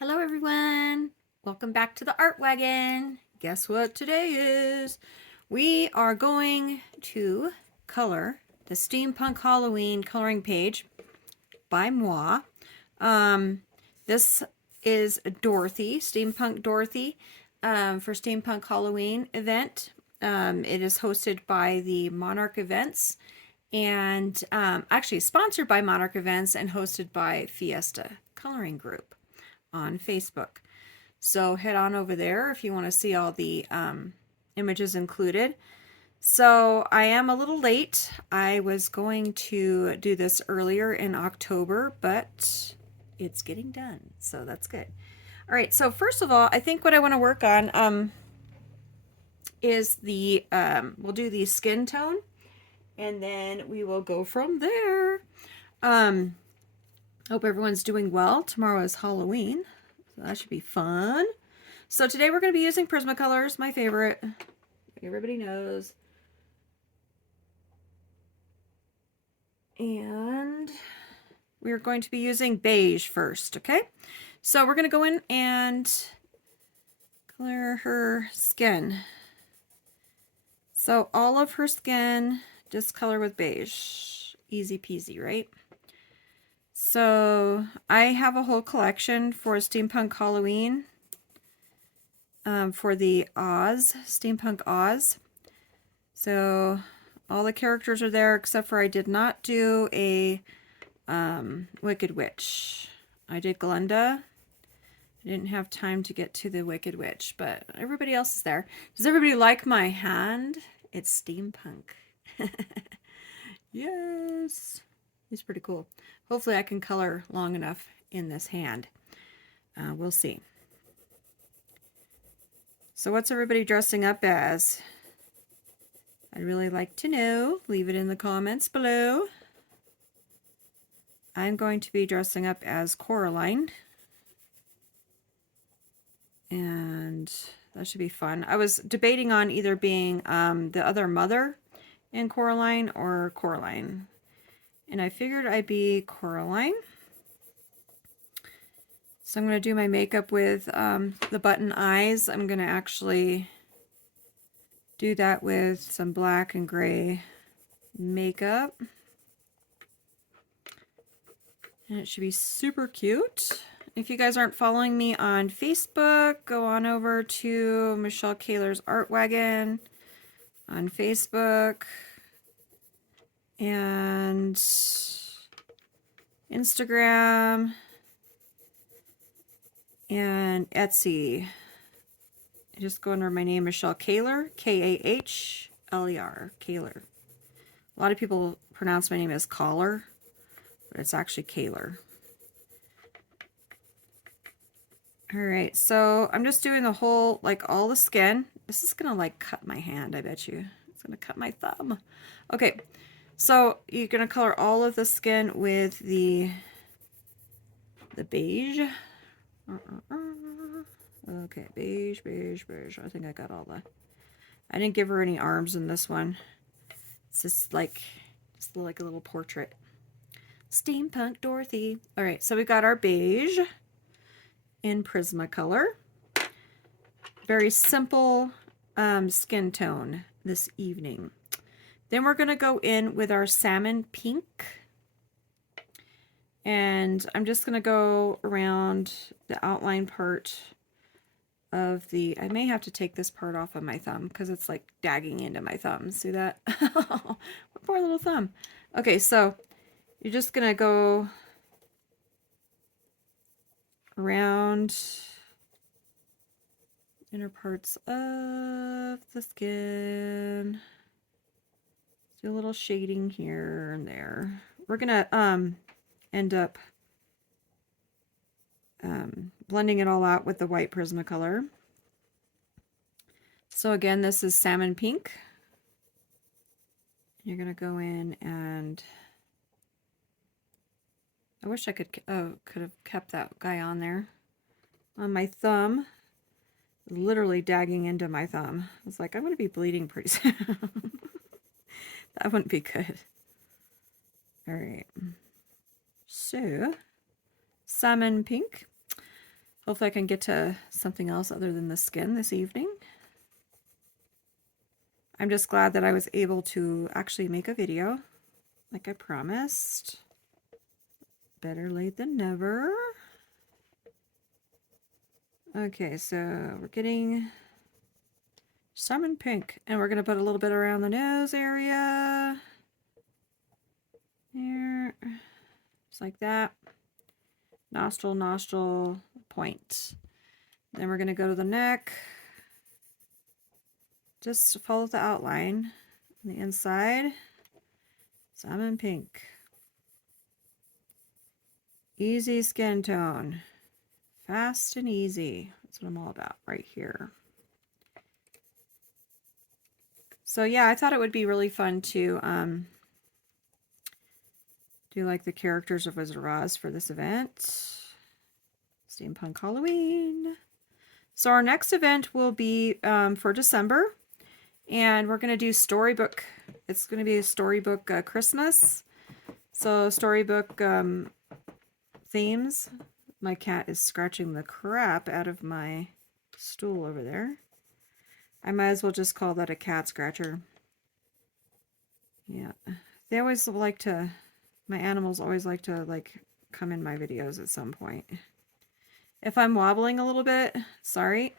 Hello everyone! Welcome back to the Art Wagon. Guess what today is? We are going to color the Steampunk Halloween coloring page by moi. This is Dorothy, Steampunk Dorothy, for Steampunk Halloween event. It is hosted by the Monarch Events and actually sponsored by Monarch Events and hosted by Fiesta Coloring Group on Facebook. So head on over there if you want to see all the images included. So I am a little late. I was going to do this earlier in October, but it's getting done. So that's good. All right. So first of all, I think what I want to work on is the, we'll do the skin tone and then we will go from there. Hope everyone's doing well. Tomorrow is Halloween. So that should be fun. So today we're going to be using Prismacolors, my favorite. Everybody knows. And we're going to be using beige first, okay? So we're going to go in and color her skin. So all of her skin, just color with beige. Easy peasy, right? So I have a whole collection for Steampunk Halloween for the Oz, Steampunk Oz. So all the characters are there except for I did not do a Wicked Witch. I did Glenda. I didn't have time to get to the Wicked Witch, but everybody else is there. Does everybody like my hand? It's steampunk. Yes. It's pretty cool. Hopefully I can color long enough in this hand. We'll see. So what's everybody dressing up as? I'd really like to know. Leave it in the comments below. I'm going to be dressing up as Coraline. And that should be fun. I was debating on either being the other mother in Coraline or Coraline. And I figured I'd be Coraline. So I'm going to do my makeup with the button eyes. I'm going to actually do that with some black and gray makeup. And it should be super cute. If you guys aren't following me on Facebook, go on over to Michelle Kaler's Art Wagon on Facebook and Instagram and Etsy. Just go under my name, Michelle Kaler, K-A-H-L-E-R, Kaler. A lot of people pronounce my name as Collar, but it's actually Kaler. All right, so I'm just doing the whole, like all the skin. This is gonna like cut my hand, I bet you. It's gonna cut my thumb. Okay, so you're gonna color all of the skin with the beige. Okay, beige, beige, beige. I think I got all the... I didn't give her any arms in this one. It's just like a little portrait. Steampunk Dorothy. All right, so we got our beige in Prismacolor. Very simple skin tone this evening. Then we're going to go in with our salmon pink. And I'm just going to go around the outline part of the... I may have to take this part off of my thumb because it's like dagging into my thumb. See that? My poor little thumb. Okay, so you're just going to go around inner parts of the skin. Do a little shading here and there. We're gonna end up blending it all out with the white Prismacolor. So again, this is salmon pink. You're gonna go in and I wish I could have kept that guy on there. On my thumb, literally dagging into my thumb. I was like, I'm gonna be bleeding pretty soon. That wouldn't be good. All right. So, salmon pink. Hopefully I can get to something else other than the skin this evening. I'm just glad that I was able to actually make a video like I promised. Better late than never. Okay, so we're getting salmon pink, and we're going to put a little bit around the nose area. Here, just like that. Nostril, nostril, point. Then we're going to go to the neck. Just follow the outline on the inside. Salmon pink. Easy skin tone. Fast and easy. That's what I'm all about right here. So yeah, I thought it would be really fun to do like the characters of Wizard of Oz for this event. Steampunk Halloween. So our next event will be for December. And we're going to do storybook. It's going to be a storybook Christmas. So storybook themes. My cat is scratching the crap out of my stool over there. I might as well just call that a cat scratcher. Yeah. They always like to, my animals always like to like come in my videos at some point. If I'm wobbling a little bit, sorry.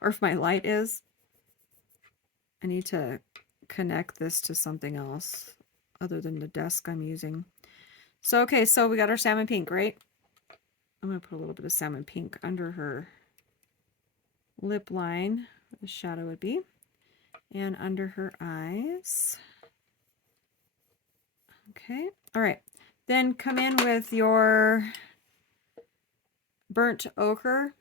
Or if my light is. I need to connect this to something else other than the desk I'm using. So, okay, so we got our salmon pink, right? I'm going to put a little bit of salmon pink under her lip line, where the shadow would be, and under her eyes. Okay, all right. Then come in with your burnt ochre.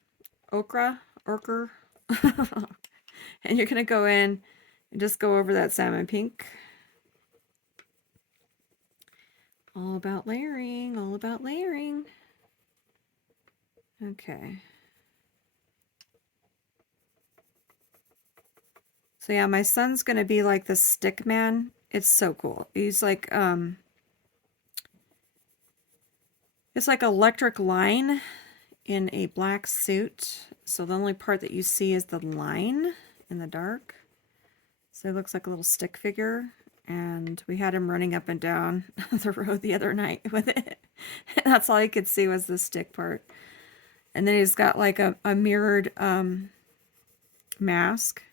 And you're going to go in and just go over that salmon pink. All about layering, all about layering. Okay. So yeah, my son's going to be like the stick man. It's so cool. He's like, it's like electric line in a black suit. So the only part that you see is the line in the dark. So it looks like a little stick figure. And we had him running up and down the road the other night with it. That's all you could see was the stick part. And then he's got like a mirrored mask.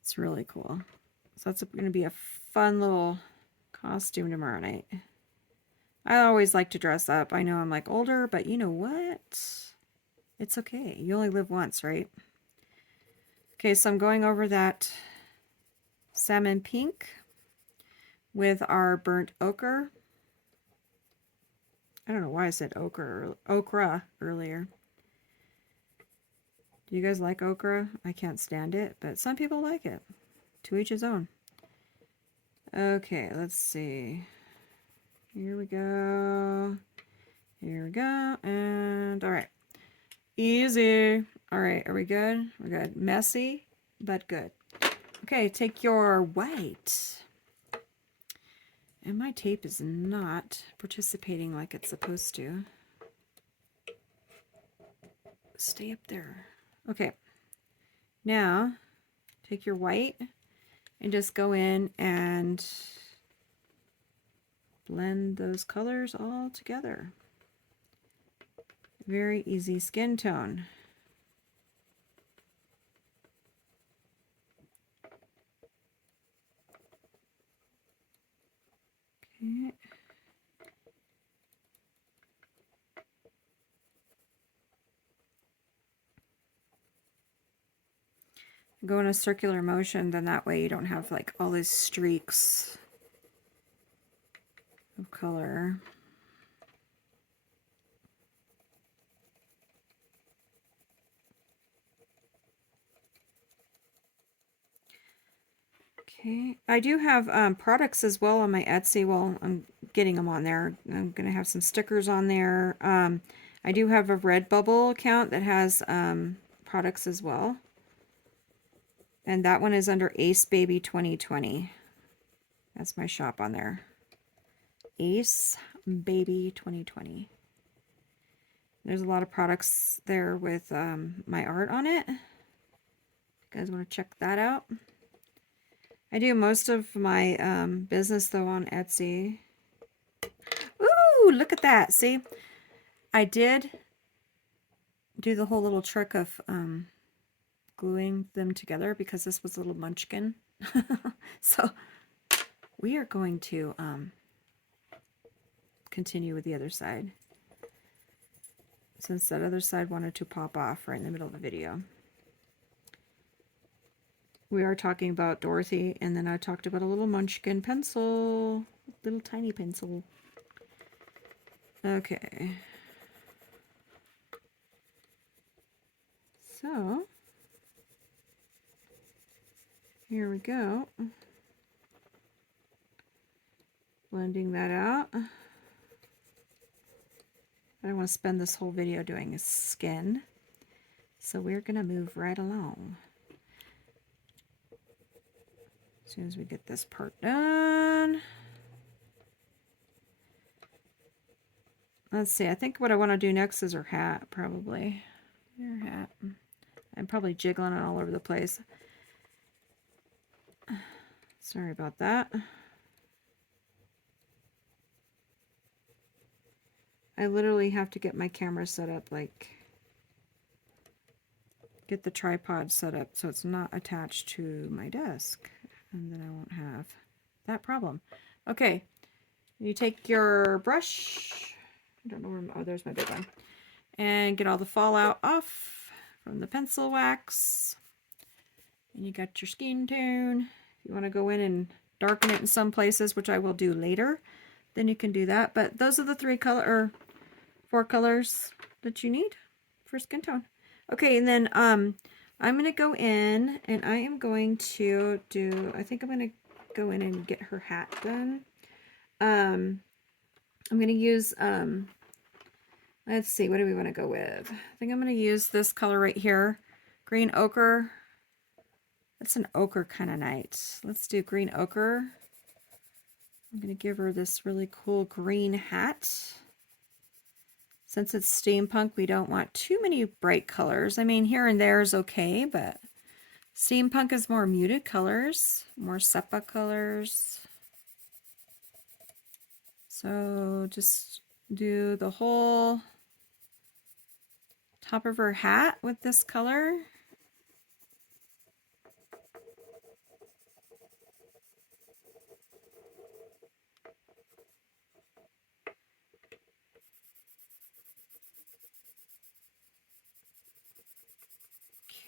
It's really cool. So that's going to be a fun little costume tomorrow night. I always like to dress up. I know I'm like older, but you know what? It's okay. You only live once, right? Okay, so I'm going over that salmon pink with our burnt ochre. I don't know why I said ochre earlier. Do you guys like okra? I can't stand it, but some people like it. To each his own. Okay, let's see. Here we go. Here we go. And all right. Easy. All right, are we good? We're good. Messy, but good. Okay, take your white. And my tape is not participating like it's supposed to. Stay up there. Okay. Now, take your white and just go in and blend those colors all together. Very easy skin tone. Okay. Go in a circular motion, then that way you don't have like all these streaks of color. Okay, I do have products as well on my Etsy. Well, I'm getting them on there. I'm going to have some stickers on there. I do have a Redbubble account that has products as well. And that one is under Ace Baby 2020. That's my shop on there. Ace Baby 2020. There's a lot of products there with my art on it. You guys want to check that out? I do most of my business though on Etsy. Ooh, look at that. See, I did do the whole little trick of gluing them together because this was a little munchkin. So we are going to continue with the other side, since that other side wanted to pop off right in the middle of the video. We are talking about Dorothy, and then I talked about a little munchkin pencil, little tiny pencil. Okay. So, here we go. Blending that out. I don't want to spend this whole video doing his skin, so we're going to move right along. As soon as we get this part done. Let's see, I think what I want to do next is her hat, probably. Her hat. I'm probably jiggling it all over the place. Sorry about that. I literally have to get my camera set up, like, get the tripod set up so it's not attached to my desk. And then I won't have that problem. Okay, you take your brush. I don't know where, oh, there's my big one. And get all the fallout off from the pencil wax. And you got your skin tone. If you want to go in and darken it in some places, which I will do later, then you can do that. But those are the 4 colors that you need for skin tone. Okay, and then I'm going to go in and I am going to do, I think I'm going to go in and get her hat done. I'm going to use, let's see, what do we want to go with? I think I'm going to use this color right here, green ochre. It's an ochre kind of night. Let's do green ochre. I'm going to give her this really cool green hat. Since it's steampunk, we don't want too many bright colors. I mean, here and there is okay, but steampunk is more muted colors, more sepia colors. So just do the whole top of her hat with this color.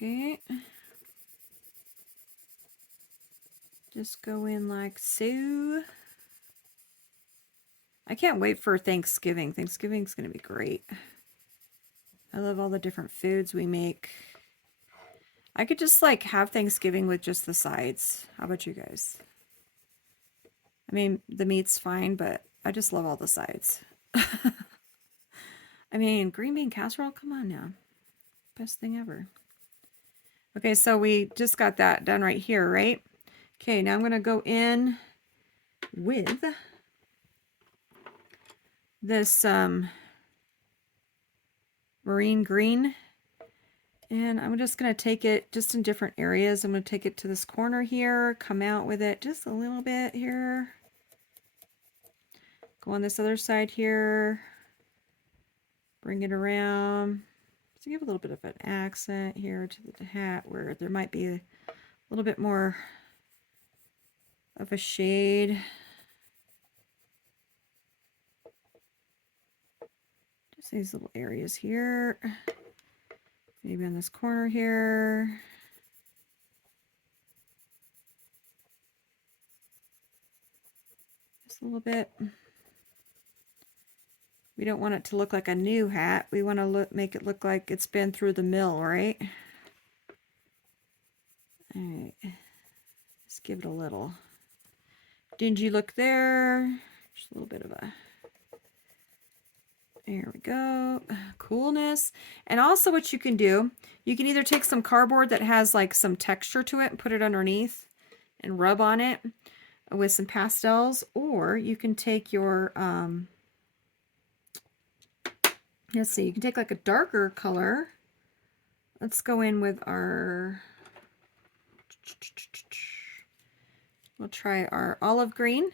Okay. Just go in like so. I can't wait for Thanksgiving. Thanksgiving's going to be great. I love all the different foods we make. I could just like have Thanksgiving with just the sides. How about you guys? I mean, the meat's fine, but I just love all the sides. I mean, green bean casserole, come on now. Best thing ever. Okay, so we just got that done right here, right? Okay, now I'm going to go in with this marine green. And I'm just going to take it just in different areas. I'm going to take it to this corner here, come out with it just a little bit here. Go on this other side here. Bring it around. To give a little bit of an accent here to the hat where there might be a little bit more of a shade. Just these little areas here. Maybe on this corner here. Just a little bit. We don't want it to look like a new hat. We want to make it look like it's been through the mill, right? All right. Let's give it a little dingy look there. Just a little bit of a... There we go. Coolness. And also what you can do, you can either take some cardboard that has like some texture to it and put it underneath and rub on it with some pastels, or you can take your let's see, you can take like a darker color. Let's go in with our, we'll try our olive green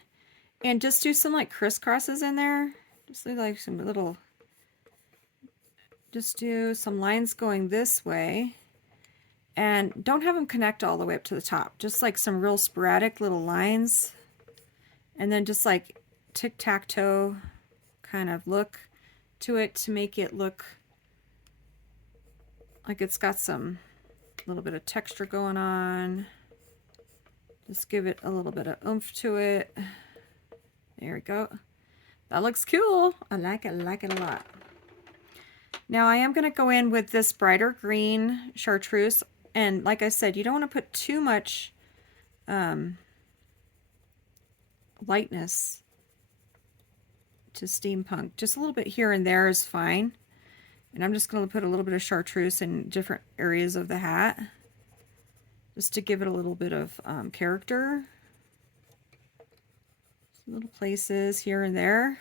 and just do some like crisscrosses in there. Just like some little, just do some lines going this way. And don't have them connect all the way up to the top. Just like some real sporadic little lines. And then just like tic-tac-toe kind of look to it to make it look like it's got some little bit of texture going on. Just give it a little bit of oomph to it. There we go. That looks cool. I like it a lot. Now I am going to go in with this brighter green chartreuse. And like I said, you don't want to put too much lightness to steampunk. Just a little bit here and there is fine. And I'm just going to put a little bit of chartreuse in different areas of the hat, just to give it a little bit of character. Some little places here and there.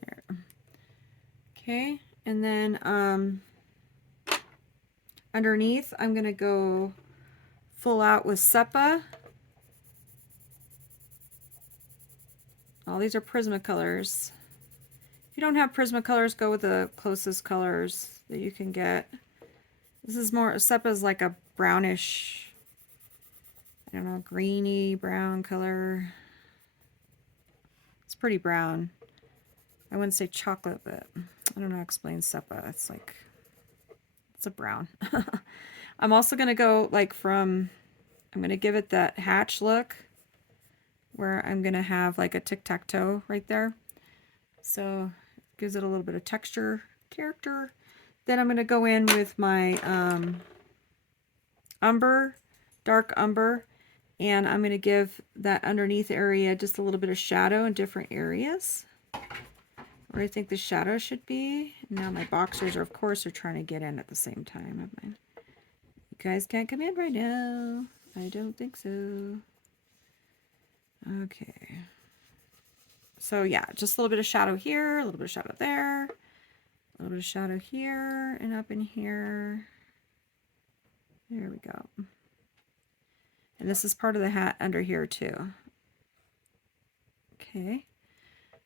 There. Okay, and then underneath I'm going to go full out with sepia. All these are Prismacolors. If you don't have Prismacolors, go with the closest colors that you can get. This is more, sepia is like a brownish, I don't know, greeny brown color. It's pretty brown. I wouldn't say chocolate, but I don't know how to explain sepia. It's like, it's a brown. I'm also going to go like I'm going to give it that hatch look, where I'm going to have like a tic-tac-toe right there. So it gives it a little bit of texture, character. Then I'm going to go in with my umber, dark umber, and I'm going to give that underneath area just a little bit of shadow in different areas where I think the shadow should be. Now my boxers are, of course, are trying to get in at the same time. You guys can't come in right now. I don't think so. Okay. So yeah, just a little bit of shadow here, a little bit of shadow there, a little bit of shadow here and up in here. There we go. And this is part of the hat under here too. Okay.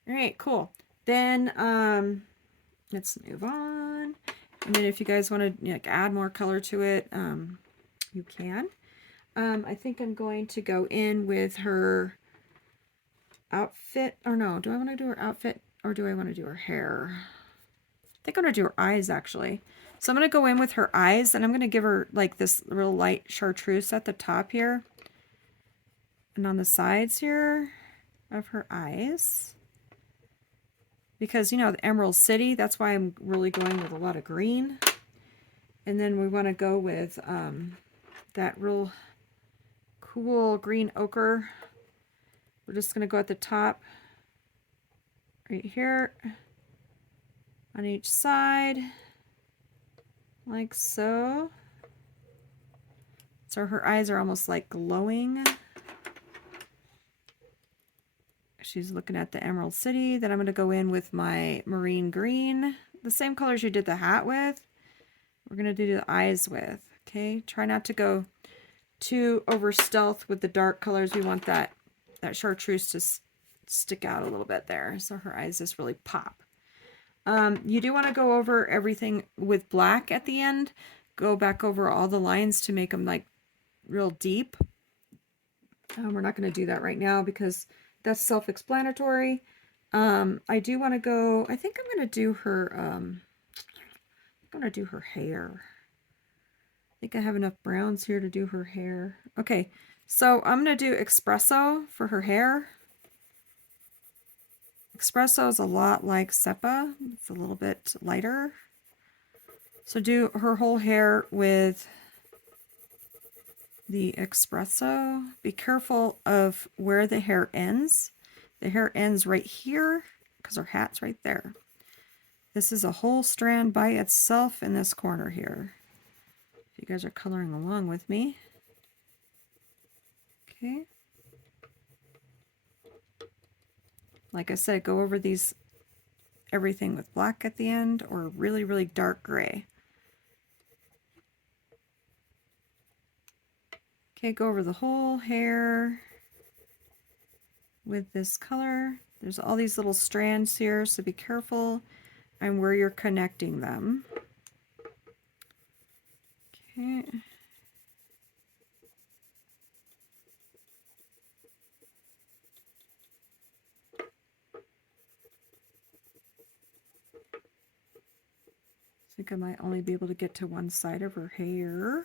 All right, cool. Then let's move on. And then if you guys want to like add more color to it, you can. I think I'm going to go in with her outfit, or no, do I want to do her outfit or do I want to do her hair? I think I'm going to do her eyes actually. So I'm going to go in with her eyes and I'm going to give her like this real light chartreuse at the top here and on the sides here of her eyes. Because, you know, the Emerald City, that's why I'm really going with a lot of green. And then we want to go with that real cool green ochre. We're just going to go at the top right here on each side like so. So her eyes are almost like glowing. She's looking at the Emerald City. Then I'm going to go in with my marine green, the same colors you did the hat with. We're going to do the eyes with. Okay, try not to go too over stealth with the dark colors. We want that chartreuse to stick out a little bit there, so her eyes just really pop. You do want to go over everything with black at the end. Go back over all the lines to make them like real deep. We're not going to do that right now because that's self-explanatory. I do want to go, I think I'm going to do her, I'm going to do her hair. I think I have enough browns here to do her hair. Okay, so I'm going to do espresso for her hair. Espresso is a lot like sepia. It's a little bit lighter. So do her whole hair with the espresso. Be careful of where the hair ends. The hair ends right here because her hat's right there. This is a whole strand by itself in this corner here. If you guys are coloring along with me. Okay. like I said, go over everything with black at the end or really, really dark gray. Okay, go over the whole hair with this color. There's all these little strands here, so be careful and where you're connecting them. Okay. I think I might only be able to get to one side of her hair.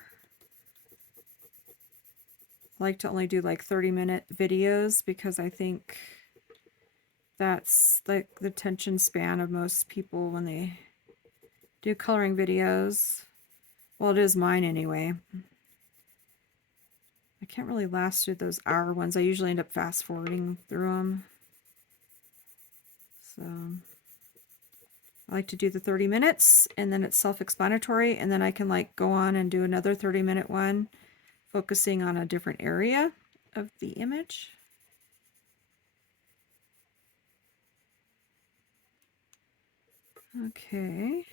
I like to only do like 30-minute videos because I think that's like the attention span of most people when they do coloring videos. Well, it is mine anyway. I can't really last through those hour ones. I usually end up fast forwarding through them. So I like to do the 30 minutes and then it's self-explanatory, and then I can like go on and do another 30-minute one focusing on a different area of the image. Okay.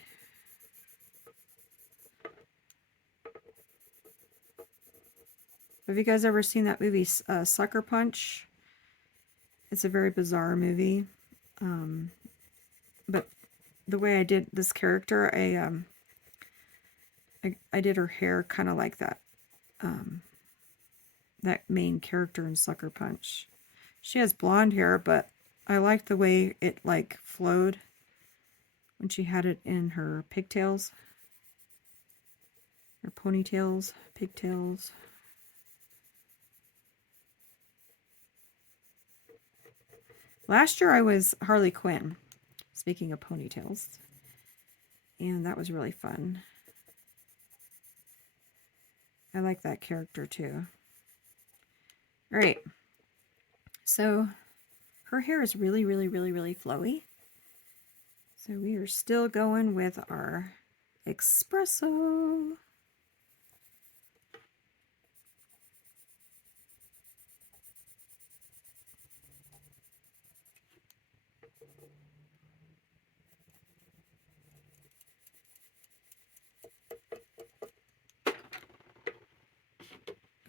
Have you guys ever seen that movie, Sucker Punch? It's a very bizarre movie. But the way I did this character, I did her hair kind of like that. That main character in Sucker Punch. She has blonde hair, but I like the way it like flowed when she had it in her pigtails. Or ponytails, pigtails. Last year I was Harley Quinn, speaking of ponytails, and that was really fun. I like that character too. All right, so her hair is really, really, really, really flowy. So we are still going with our espresso.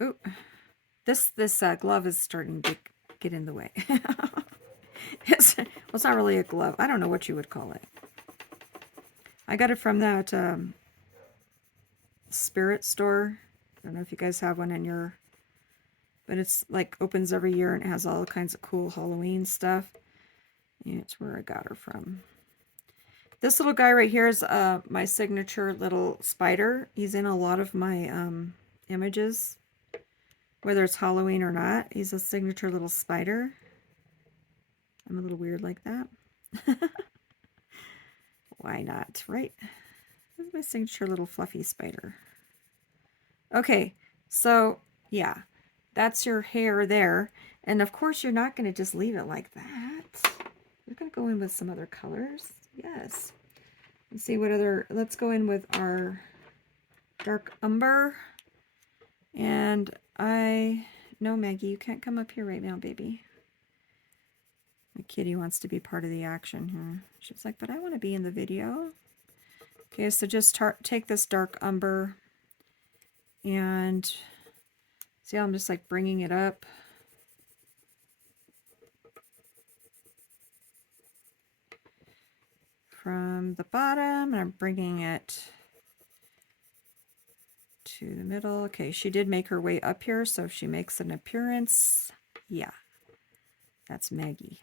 Oh, this glove is starting to get in the way. Well, it's not really a glove. I don't know what you would call it. I got it from that spirit store. I don't know if you guys have one in your... But it's like opens every year and it has all kinds of cool Halloween stuff. And it's where I got her from. This little guy right here is my signature little spider. He's in a lot of my images. Whether it's Halloween or not, he's a signature little spider. I'm a little weird like that. Why not, right? This is my signature little fluffy spider. Okay, so yeah, that's your hair there. And of course, you're not going to just leave it like that. We're going to go in with some other colors. Yes. Let's see what other, let's go in with our dark umber. And no, Maggie, you can't come up here right now, baby. My kitty wants to be part of the action here. She's like, but I want to be in the video. Okay, so just take this dark umber and see how I'm just like bringing it up. From the bottom, and I'm bringing it to the middle. Okay, she did make her way up here, so if she makes an appearance, yeah, that's Maggie.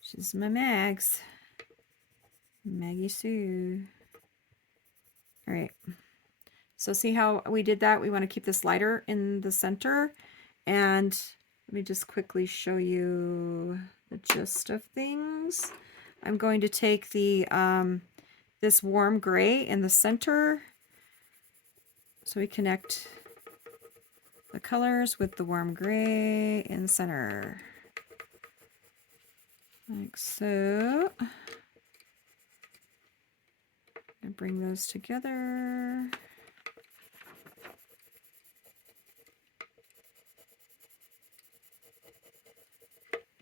She's my Mags. Maggie Sue. All right. So see how we did that? We want to keep this lighter in the center. And let me just quickly show you the gist of things. I'm going to take the this warm gray in the center. So we connect the colors with the warm gray in the center. Like so. And bring those together.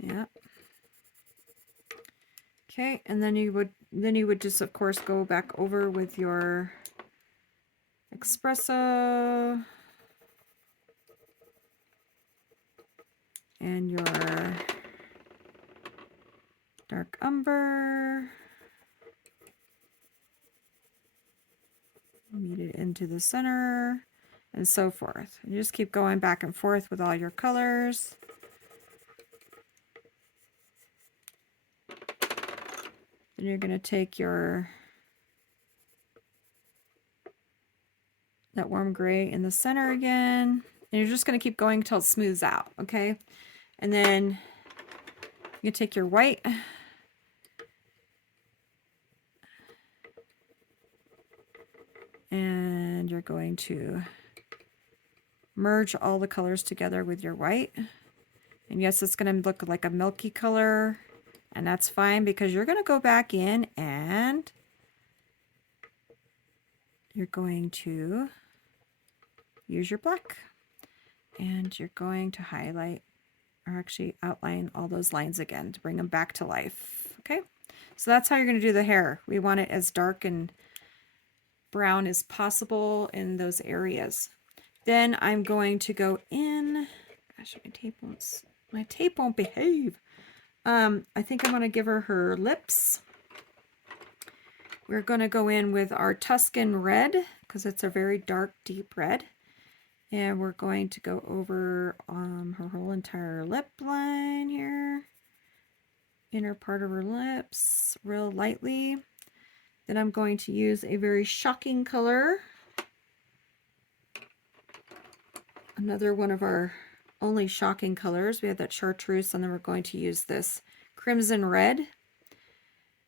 Yeah. Okay, and then you would just of course go back over with your espresso and your dark umber. Meet it into the center and so forth. And you just keep going back and forth with all your colors. Then you're going to take that warm gray in the center again, and you're just going to keep going until it smooths out, okay? And then you take your white and you're going to merge all the colors together with your white. And yes, it's going to look like a milky color, and that's fine because you're going to go back in and you're going to use your black and you're going to highlight or actually outline all those lines again to bring them back to life. Okay, so that's how you're going to do the hair. We want it as dark and brown as possible in those areas. Then I'm going to go in, gosh, my tape won't behave. I think I'm going to give her lips. We're going to go in with our Tuscan red because it's a very dark, deep red. And we're going to go over her whole entire lip line here. Inner part of her lips, real lightly. Then I'm going to use a very shocking color. Another one of our only shocking colors. We have that chartreuse, and then we're going to use this crimson red.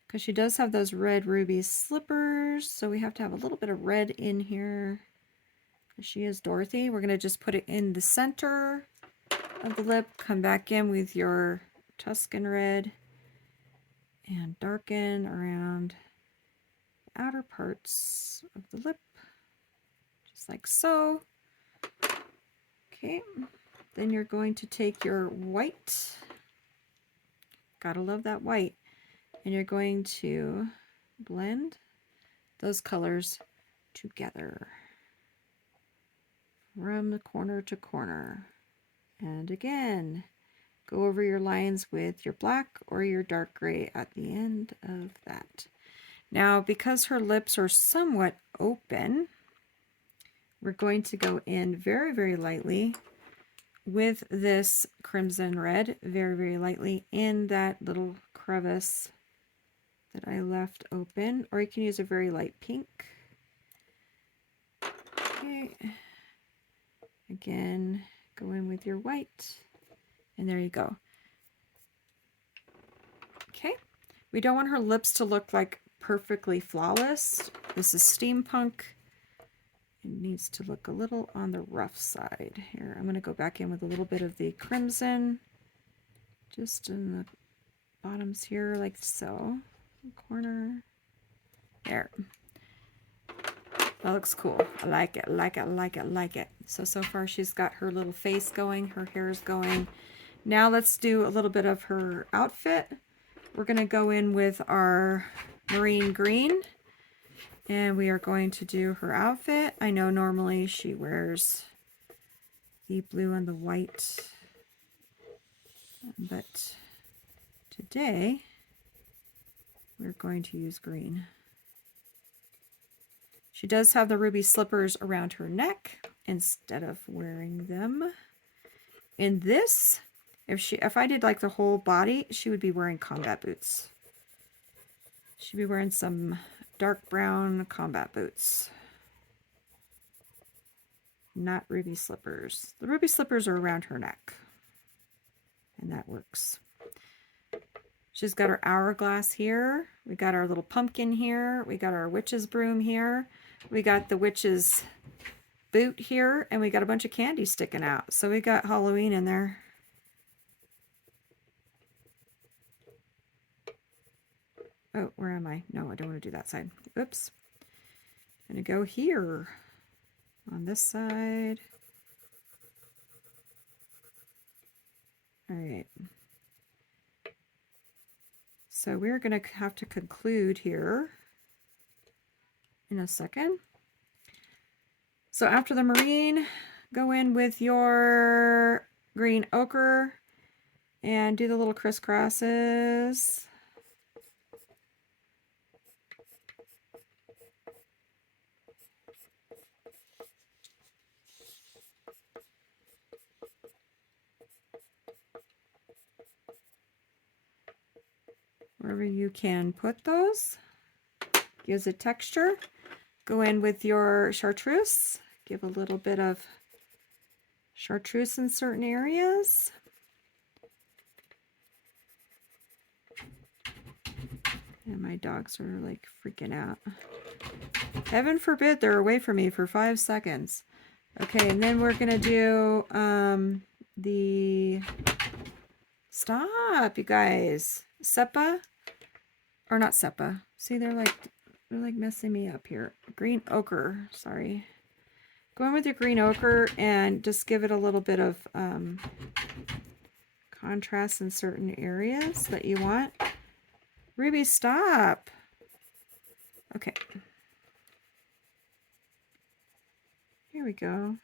Because she does have those red ruby slippers, so we have to have a little bit of red in here. She is Dorothy. We're going to just put it in the center of the lip. Come back in with your Tuscan red and darken around the outer parts of the lip, just like so. Okay, then you're going to take your white. Gotta love that white. And you're going to blend those colors together from the corner to corner. And again, go over your lines with your black or your dark gray at the end of that. Now, because her lips are somewhat open, we're going to go in very, very lightly with this crimson red, very, very lightly in that little crevice that I left open, or you can use a very light pink. Okay. Again, go in with your white, and there you go. Okay, we don't want her lips to look like perfectly flawless. This is steampunk. It needs to look a little on the rough side. Here, I'm going to go back in with a little bit of the crimson, just in the bottoms here, like so. Corner. There. That looks cool. I like it, like it, like it, like it. So far she's got her little face going, her hair is going. Now let's do a little bit of her outfit. We're going to go in with our marine green, and we are going to do her outfit. I know normally she wears the blue and the white, but today we're going to use green. She does have the ruby slippers around her neck instead of wearing them. In this, if I did like the whole body, she would be wearing combat boots. She'd be wearing some dark brown combat boots. Not ruby slippers. The ruby slippers are around her neck, and that works. She's got her hourglass here. We got our little pumpkin here. We got our witch's broom here. We got the witch's boot here. And we got a bunch of candy sticking out. So we got Halloween in there. Oh, where am I? No, I don't want to do that side. Oops. I'm going to go here on this side. All right. So we're going to have to conclude here in a second. So after the marine, go in with your green ochre and do the little crisscrosses. Wherever you can put those. Gives it texture. Go in with your chartreuse. Give a little bit of chartreuse in certain areas. And my dogs are like freaking out. Heaven forbid they're away from me for 5 seconds. Okay, and then we're gonna do the stop, you guys. Sepia, or not sepia. See, they're like messing me up here. Green ochre, sorry. Go in with your green ochre and just give it a little bit of contrast in certain areas that you want. Ruby, stop. Okay. Here we go.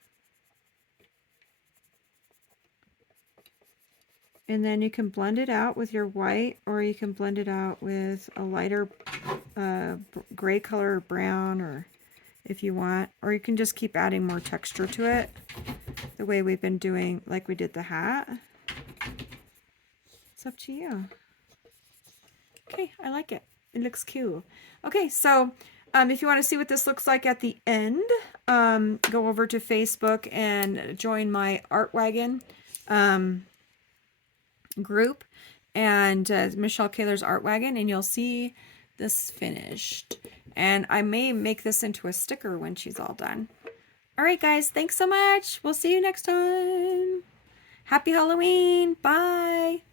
And then you can blend it out with your white, or you can blend it out with a lighter gray color or brown, or if you want, or you can just keep adding more texture to it the way we've been doing, like we did the hat. It's up to you. Okay, I like it. It looks cute. Okay, so if you want to see what this looks like at the end, go over to Facebook and join my Art Wagon group and Michelle Kaler's Art Wagon, and you'll see this finished. And I may make this into a sticker when she's all done. All right, guys, thanks so much. We'll see you next time. Happy Halloween. Bye.